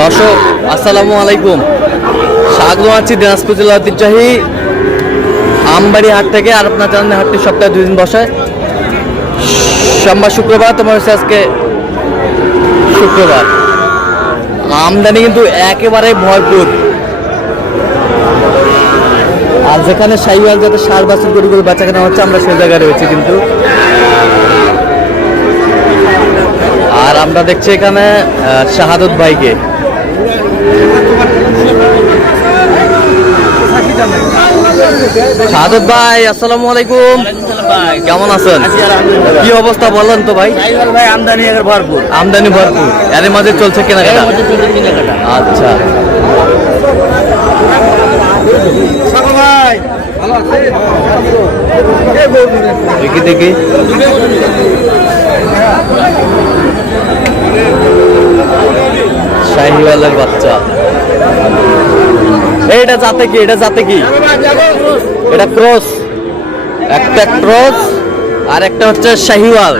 দর্শক আসসালামু আলাইকুম, স্বাগত জানাচ্ছি দিনাজপুর জেলা ঐতিহ্যবাহী আমবাড়ি হাট থেকে। আর আপনার জানেন হাটটি সপ্তাহে 2 দিন বসে, সোমবার শুক্রবার। তোমার হচ্ছে আজকে শুক্রবার। আমদানি কিন্তু একেবারে ভরপুর। আর যেখানে শাহিওয়াল যাতে 60 বছর গরুগুলো বেচা কেনা হচ্ছে, আমরা সেই জায়গায় রয়েছি কিন্তু। আর আমরা দেখছি এখানে শাহাদত ভাইকে। শাহাদত ভাই আসসালামু আলাইকুম, কেমন আছেন? কি অবস্থা বলেন তো ভাই? আমদানি ভরপুর, আমদানি ভরপুর, এর মাঝে চলছে কেনাকাটা। আচ্ছা দেখি দেখি শাহিওয়ালের বাচ্চা। এটা জাতে কি? এটা জাতে কি? এটা ক্রস, একটা ক্রস আর একটা হচ্ছে শাহিওয়াল।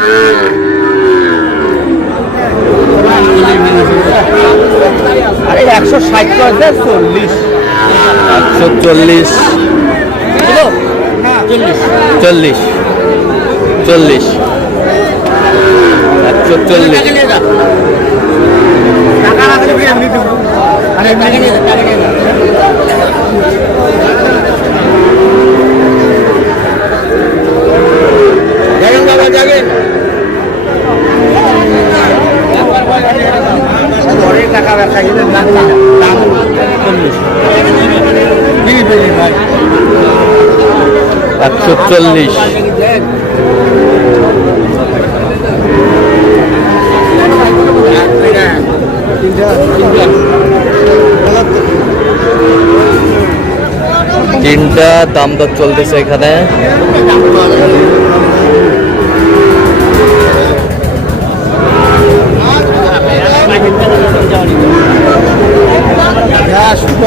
আরে 160 করে 40 140 40 40 টাকা ব্যবসা কিন্তু দাম 140। তিনটা দাম দর চলতেছে এখানে।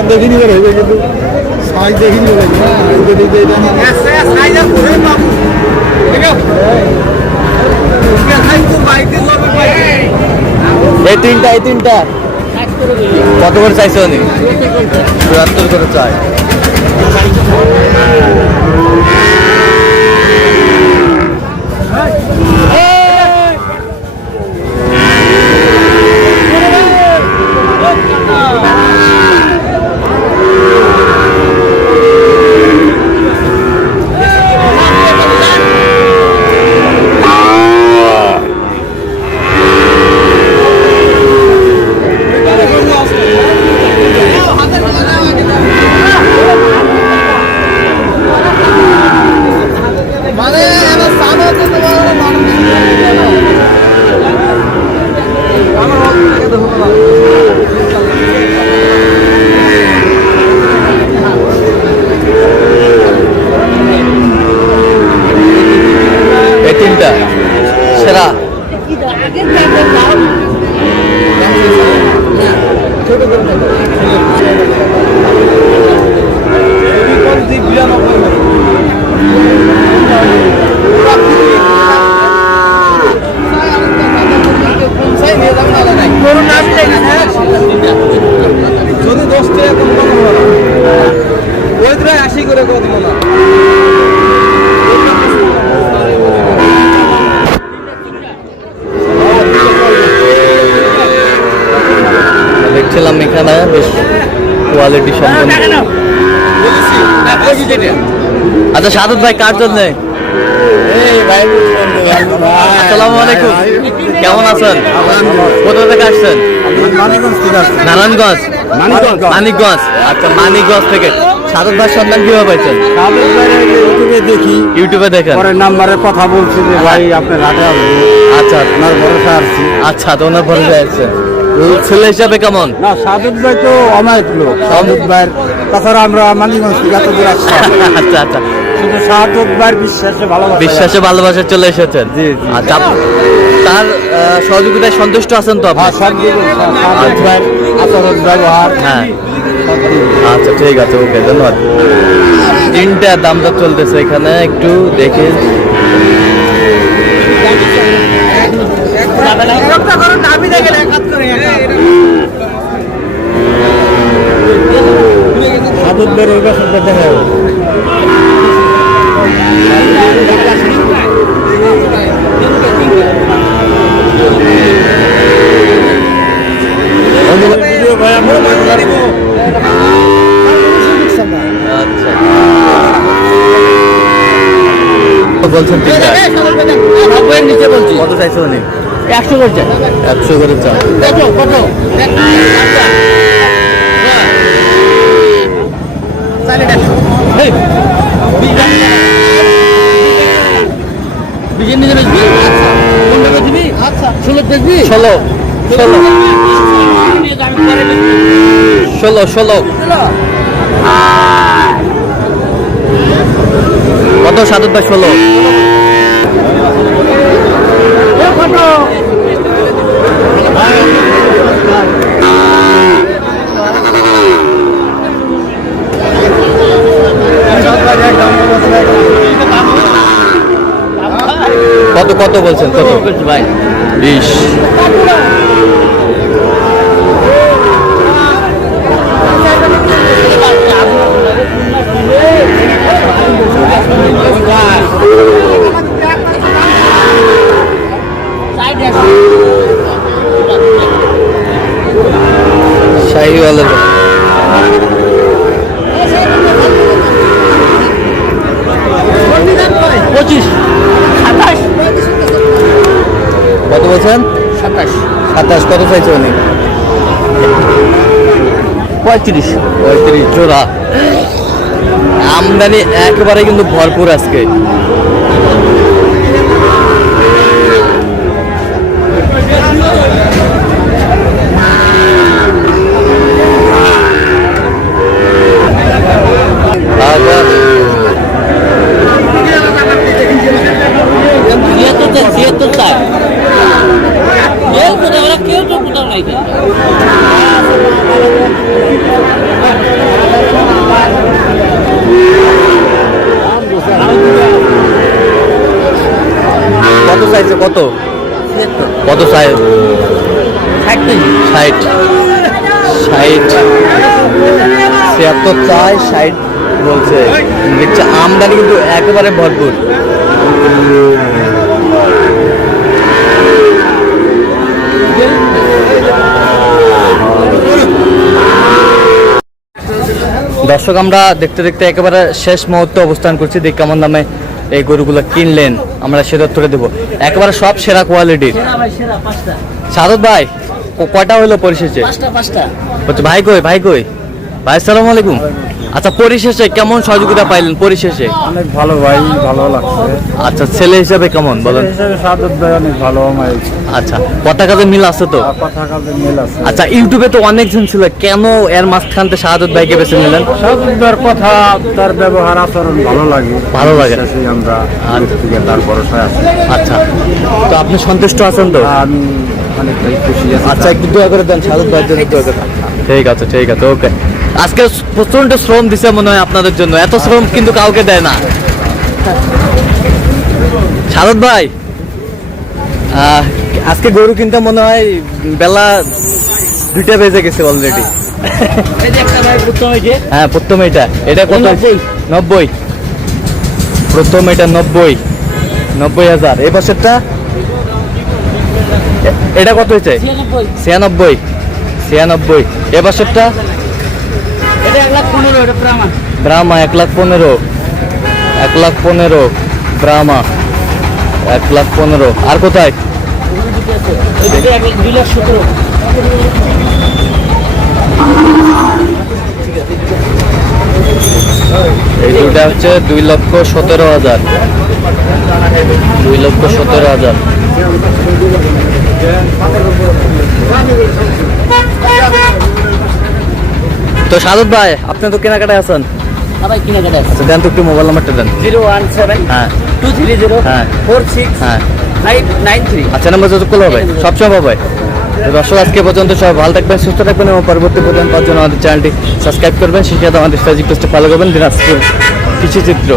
দেখিনি কিন্তু সাইজ দেখিনি এই তিনটা কত করে চাইছে উনি? 74 করে চাই। তিনটা সেরা। যদি 10 টাকা কম কম ওই 80 করে কত না। দেখছিলাম এখানে বেশ কোয়ালিটি সম্পন্ন। আচ্ছা শাহাদত ভাই কার জন্য? আসসালামু আলাইকুম, কেমন আছেন? কোথা থেকে আসছেন? নারায়ণগঞ্জ, মানিকগঞ্জ। আচ্ছা মানিকগঞ্জ থেকে। শাহাদত ভাই সন্ধান কিভাবে পাইছেন? ইউটিউবে দেখেন, পরে নাম্বারে কথা বলছি যে ভাই আপনার হাটে আসবে। আচ্ছা আপনার ভরসা আসছি। আচ্ছা, তো ওনার ভরসা আছে। ছেলে হিসাবে কেমন? না, শাহাদত ভাই তো অমায়িক লোক। শাহাদত ভাইয়ের তাছাড়া আমরা মানিকগঞ্জ থেকে এত দূর আসছি। আচ্ছা আচ্ছা, শুধু শাহাদত ভাইয়ের বিশ্বাসে ভালোবাসা চলে এসেছেন। জি। আচ্ছা, তার সহযোগিতায় সন্তুষ্ট আছেন তো আপনি? শাহাদত ভাইয়ের আচরণ ব্যবহার। হ্যাঁ আচ্ছা ঠিক আছে, ওকে ধন্যবাদ। তিনটা দাম দর চলতেছে এখানে, একটু দেখে। সাধুদের ওই বছরটা দেখা যাবে। বলছেন তিনটা। নিচে বলছি কত চাইছে উনি? 100 করে চাই। 100 করে চান। কত আচ্ছা 16 বেচবি 16 কত সাদত ভাই? 16 কত কত বলছেন? কত ভাই 20। শাহিওয়ালের 25 27 কত বলছেন? 27 27 কত চাইছে উনি? 35 35 জোড়া। আমদানি একেবারে কিন্তু ভরপুর আজকে। কেউ তো কোথাও নাই। কত চাইছে? কত কত চাই? 60 76 চাই, 60 বলছে। দেখছে আমদানি কিন্তু একেবারে ভরপুর। দর্শক, আমরা দেখতে দেখতে একেবারে শেষ মুহূর্তে অবস্থান করছি। দেখ কেমন দামে এই গরুগুলো কিনলেন, আমরা সেটা তুলে দেবো। একেবারে সব সেরা কোয়ালিটির। সাদত ভাই কয়টা হলো পরিশেষে? 5টা হচ্ছে ভাই কই? ভাই আসসালামু আলাইকুম। আচ্ছা, পরিশেষে কেমন সহযোগিতা পাইলেন? পরিশেষে অনেক ভালো ভাই, ভালো লাগছে। আচ্ছা, ছেলে হিসাবে কেমন বলেন? সাদত ভাই অনেক ভালো আমার। আচ্ছা, কথা কাজে মিল আছে তো? কথা কাজে মিল আছে। আচ্ছা, ইউটিউবে তো অনেকজন ছিল, কেন এর মাঝখানতে শাহাদত ভাইকে বেছে নিলেন? সাদত ভাইয়ের কথা, তার ব্যবহার আচরণ ভালো লাগে। সেই আমরা তার ভরসায় আছি। আচ্ছা, তো আপনি সন্তুষ্ট আছেন তো? আমি অনেকটাই খুশি আছি। আচ্ছা, একটু দোয়া করে দেন শাহাদত ভাইয়ের জন্য, দোয়া করে। ঠিক আছে, ওকে। আজকে প্রচন্ড শ্রম দিছে মনে হয় আপনাদের জন্য, এত শ্রম কিন্তু কাউকে দেয় না। শাহাদত ভাই, আজকে গরু কিনতে মনে হয় বেলা 2টা বেজে গেছে অলরেডি। হ্যাঁ, প্রথম এটা কত? 90। প্রথম এটা 90,000। এই বছরটা এটা কত হয়েছে? 96। এ বছরটা ব্রাহ্মা 1,15,000। 1,15,000 ব্রাহ্মা 1,15,000। আর কোথায়? এই দুটা হচ্ছে 2,17,000। 2,17,000। তো সাদত ভাই, আপনি তো কেনাকাটায় আছেন? আচ্ছা, দেন তো একটু মোবাইল নাম্বারটা দেন। 017 হ্যাঁ 230 হ্যাঁ 46 হ্যাঁ 593। আচ্ছা, নাম্বার যতক্ষণ হবে সবসময় হবে। তো দর্শক, আজকে পর্যন্ত সবাই ভালো থাকবেন, সুস্থ থাকবেন এবং পরবর্তী পর্যন্ত পাওয়ার জন্য আমাদের চ্যানেলটি সাবস্ক্রাইব করবেন। সেই সাথে আমাদের ফেসবুক পেজটা ফলো করবেন। দিনাজপুর কৃষি চিত্র।